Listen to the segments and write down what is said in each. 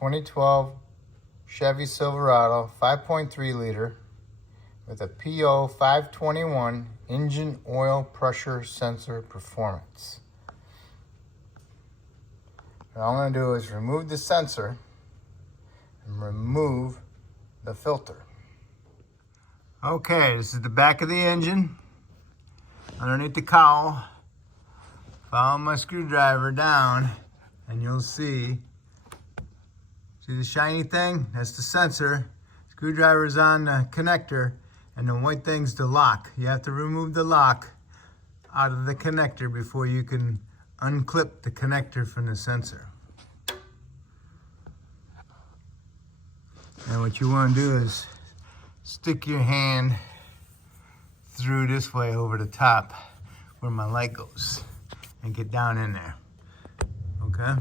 2012 Chevy Silverado 5.3 liter with a P0521 engine oil pressure sensor performance. What I'm going to do is remove the sensor and remove the filter. Okay, this is the back of the engine. Underneath the cowl, follow my screwdriver down and you'll see the shiny thing? That's the sensor. Screwdriver is on the connector and the white thing's the lock. You have to remove the lock out of the connector before you can unclip the connector from the sensor. And what you want to do is stick your hand through this way over the top where my light goes and get down in there. Okay?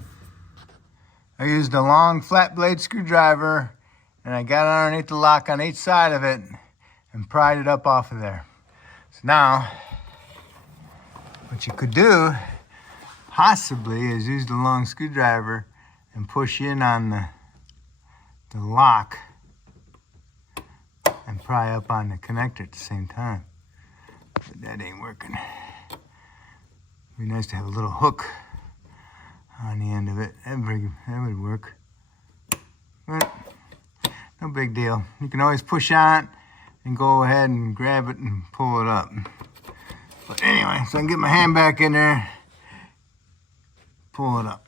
I used a long flat blade screwdriver and I got underneath the lock on each side of it and pried it up off of there. So now, what you could do, possibly, is use the long screwdriver and push in on the lock and pry up on the connector at the same time. But that ain't working. It'd be nice to have a little hook on the end of it. That would work. But no big deal. You can always push on it and go ahead and grab it and pull it up. But anyway, so I can get my hand back in there, pull it up.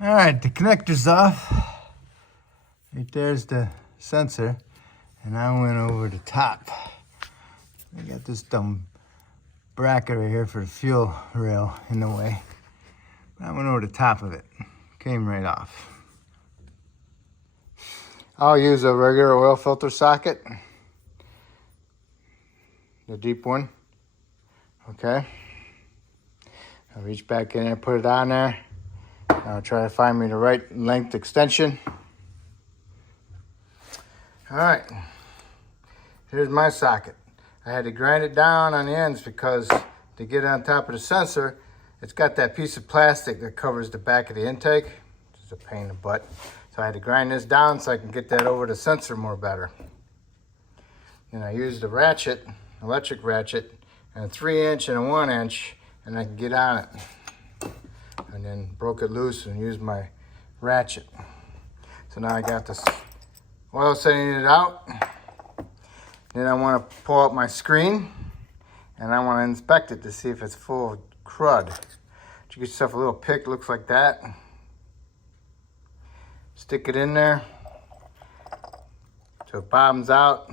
All right, the connector's off. Right there's the sensor. And I went over the top. I got this dumb bracket right here for the fuel rail in the way. I went over the top of it. Came right off. I'll use a regular oil filter socket. The deep one. Okay. I'll reach back in there, put it on there. I'll try to find me the right length extension. All right. Here's my socket. I had to grind it down on the ends because to get on top of the sensor, it's got that piece of plastic that covers the back of the intake. It's a pain in the butt. So I had to grind this down so I can get that over the sensor more better. And I used a ratchet, electric ratchet, and a 3-inch and a 1-inch, and I can get on it. And then broke it loose and used my ratchet. So now I got this oil setting it out. Then I want to pull out my screen and I want to inspect it to see if it's full of crud. You get yourself a little pick, looks like that. Stick it in there so it bottoms out.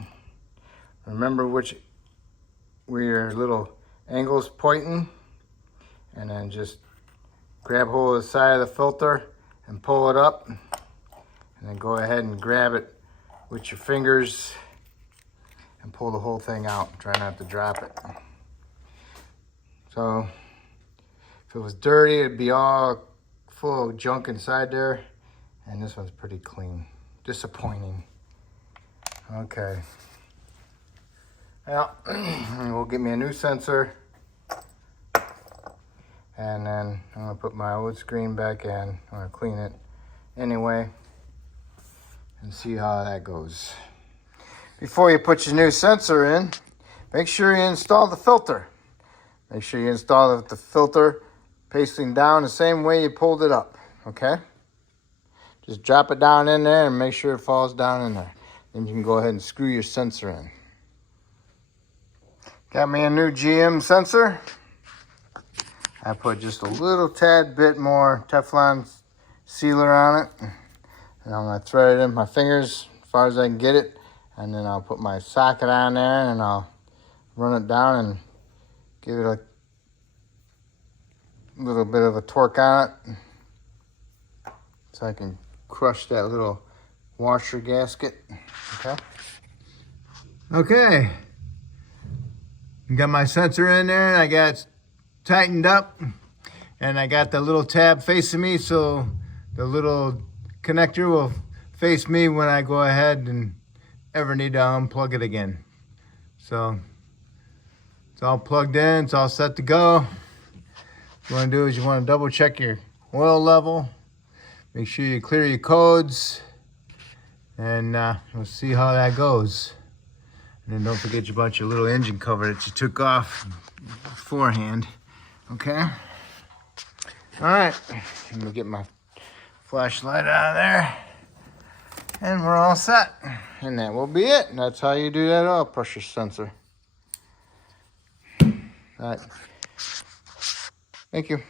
Remember where your little angle's pointing, and then just grab hold of the side of the filter and pull it up, and then go ahead and grab it with your fingers and pull the whole thing out. Try not to drop it. So if it was dirty, it'd be all full of junk inside there. And this one's pretty clean. Disappointing. Okay. Well, we'll get me a new sensor. And then I'm gonna put my old screen back in. I'm gonna clean it anyway and see how that goes. Before you put your new sensor in, make sure you install the filter. Make sure you install the filter pasting down the same way you pulled it up, okay? Just drop it down in there and make sure it falls down in there. Then you can go ahead and screw your sensor in. Got me a new GM sensor. I put just a little tad bit more Teflon sealer on it. And I'm gonna thread it in my fingers as far as I can get it. And then I'll put my socket on there and I'll run it down and give it a little bit of a torque on it so I can crush that little washer gasket. Okay. Got my sensor in there and I got it tightened up, and I got the little tab facing me so the little connector will face me when I go ahead and ever need to unplug it again. So it's all plugged in, it's all set to go. What you want to do is you want to double check your oil level. Make sure you clear your codes, and we'll see how that goes. And then don't forget about your little engine cover that you took off beforehand. Okay? All right, I'm gonna get my flashlight out of there, and we're all set. And that will be it. That's how you do that oil pressure sensor. All right. Thank you.